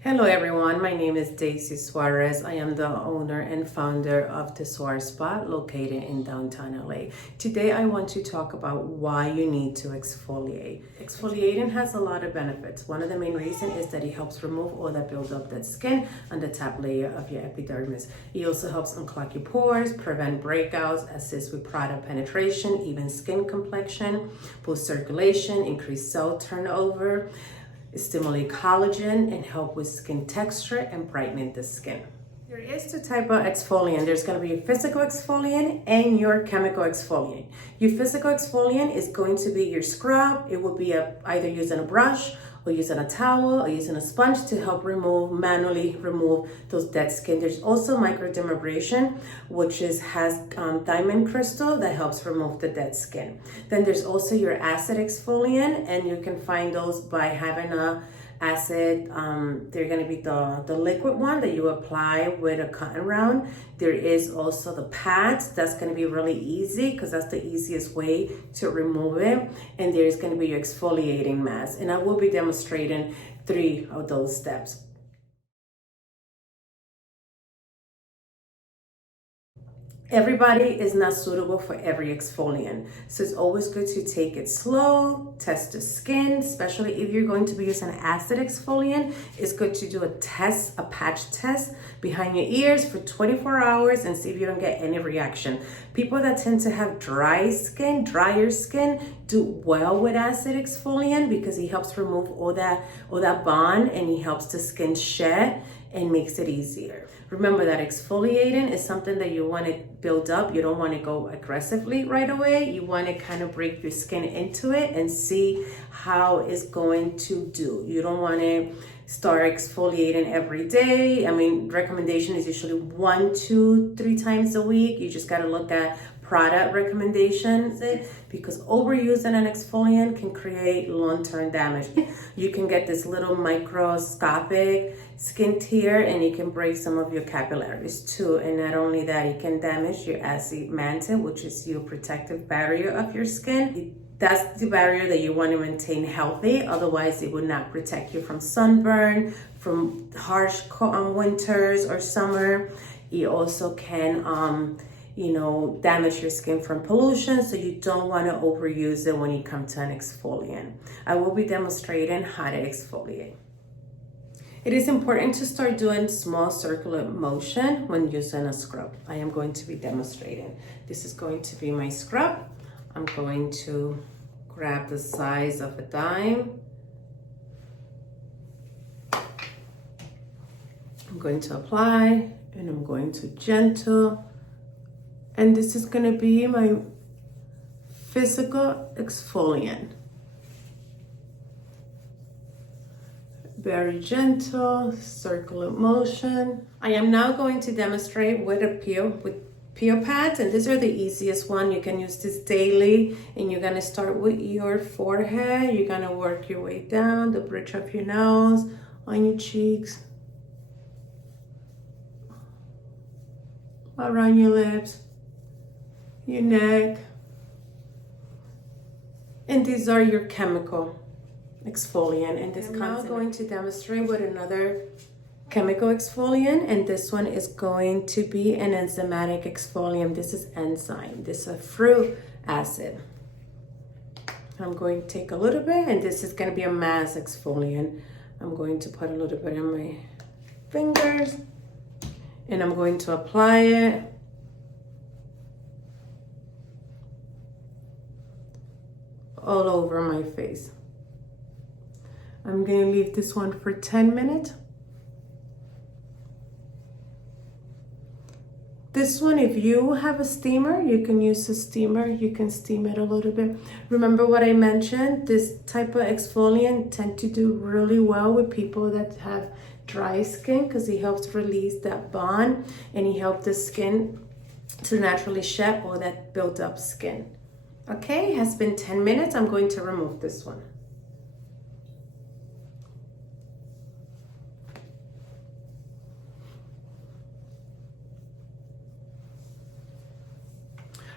Hello everyone, my name is Deisy Suarez. I am the owner and founder of DESUAR Spa located in downtown LA. Today I want to talk about why you need to exfoliate. Exfoliating has a lot of benefits. One of the main reasons is that it helps remove all that buildup dead skin on the top layer of your epidermis. It also helps unclog your pores, prevent breakouts, assist with product penetration, even skin complexion, boost circulation, increase cell turnover, stimulate collagen, and help with skin texture and brightening the skin. There is two types of exfoliant. There's going to be a physical exfoliant and your chemical exfoliant. Your physical exfoliant is going to be your scrub. It will be either using a brush or using a towel or using a sponge to help manually remove those dead skin. There's also microdermabrasion, which has diamond crystal that helps remove the dead skin. Then there's also your acid exfoliant, and you can find those by having a acid. They're going to be the liquid one that you apply with a cotton round. There is also the pads. That's going to be really easy because that's the easiest way to remove it. And there's going to be your exfoliating mask, and I will be demonstrating 3 of those steps. Everybody is not suitable for every exfoliant, so it's always good to take it slow, test the skin, especially if you're going to be using an acid exfoliant. It's good to do a patch test behind your ears for 24 hours and see if you don't get any reaction. People that tend to have drier skin, do well with acid exfoliant because it helps remove all that bond, and it helps the skin shed and makes it easier. Remember that exfoliating is something that you want to build up. You don't want to go aggressively right away. You want to kind of break your skin into it and see how it's going to do. You don't want to start exfoliating every day. I mean, recommendation is usually 1, 2, 3 times a week. You just got to look at product recommendations because overusing an exfoliant can create long-term damage. You can get this little microscopic skin tear, and it can break some of your capillaries too. And not only that, it can damage your acid mantle, which is your protective barrier of your skin. That's the barrier that you want to maintain healthy. Otherwise, it would not protect you from sunburn, from harsh winters or summer. It also can damage your skin from pollution, so you don't want to overuse it when you come to an exfoliant. I will be demonstrating how to exfoliate. It is important to start doing small circular motion when using a scrub. I am going to be demonstrating. This is going to be my scrub. I'm going to grab the size of a dime. I'm going to apply, and I'm going to gentle. And this is going to be my physical exfoliant. Very gentle, circular motion. I am now going to demonstrate with peel pads, and these are the easiest one. You can use this daily, and you're going to start with your forehead. You're going to work your way down the bridge of your nose, on your cheeks, around your lips, your neck. And these are your chemical exfoliant. And I'm now going to demonstrate with another chemical exfoliant, and this one is going to be an enzymatic exfoliant. This is enzyme. This is a fruit acid. I'm going to take a little bit, and this is going to be a mass exfoliant. I'm going to put a little bit on my fingers, and I'm going to apply it all over my face. I'm going to leave this one for 10 minutes. This one, if you have a steamer, you can use a steamer. You can steam it a little bit. Remember what I mentioned? This type of exfoliant tend to do really well with people that have dry skin because it helps release that bond, and it helps the skin to naturally shed all that built up skin. Okay, it has been 10 minutes. I'm going to remove this one.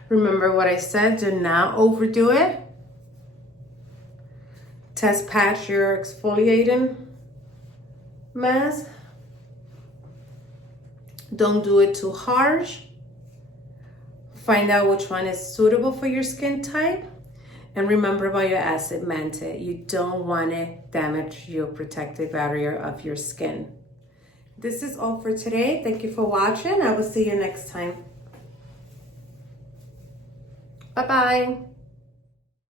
Remember what I said, do not overdo it. Test patch your exfoliating. mask. Don't do it too harsh. Find out which one is suitable for your skin type. And remember about your acid mantle. You don't want to damage your protective barrier of your skin. This is all for today. Thank you for watching. I will see you next time. Bye-bye.